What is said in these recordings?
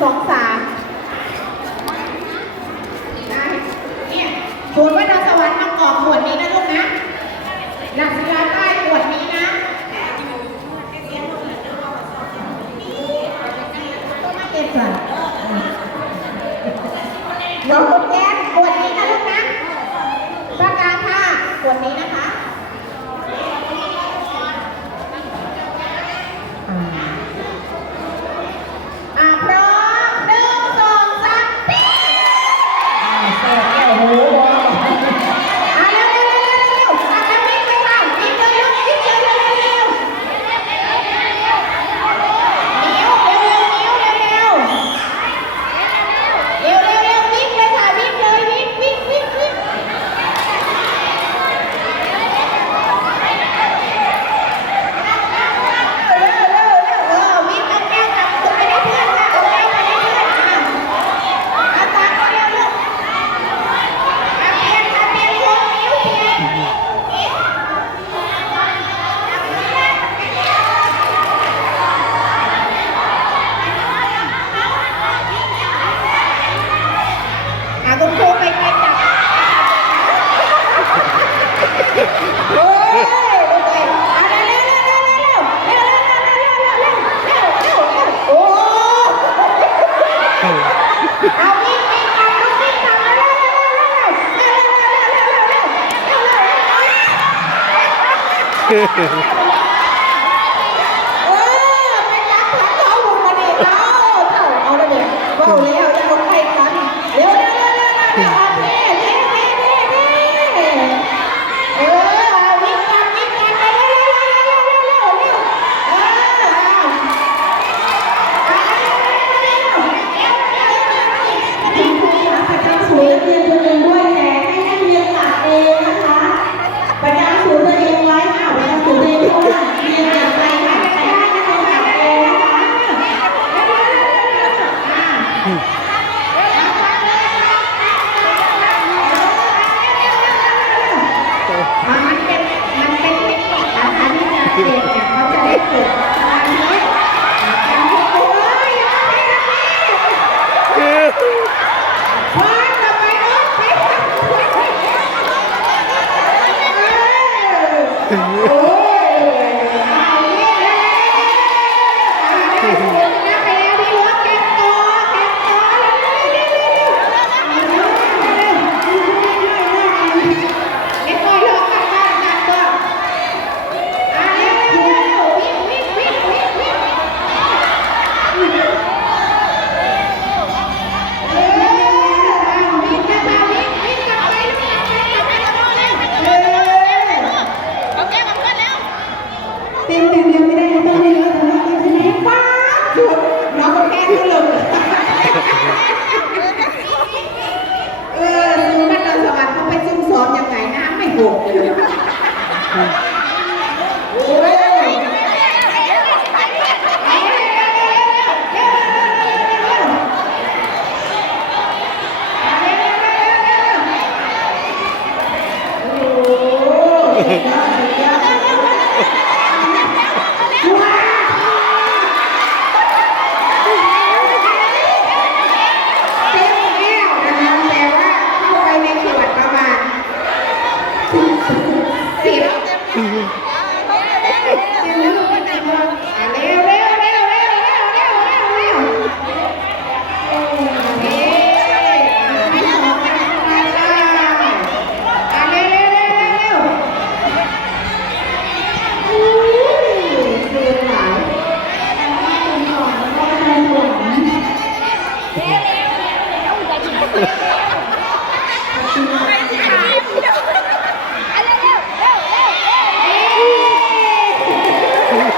สองสามเนี่ยสมมวัาดาวสวรรค์มากรอกหมวดนี้นะลูกนะหลักศิลาใต้หมวดนี้นะนี่ก็มาเก็บจ้ะแเออเป็นยักษ์ทั้งเขาหุ่นมาดิเจ้าเจ้าเอาเลยเด็กเอาแล้ว Oh! ดูน้องเขาแกล้งตลยเออดูมันเราสวัสดิ์เขาไปซุ่มซ้อมยังไงน้ำไม่หก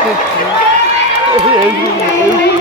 Ele, ele, ele.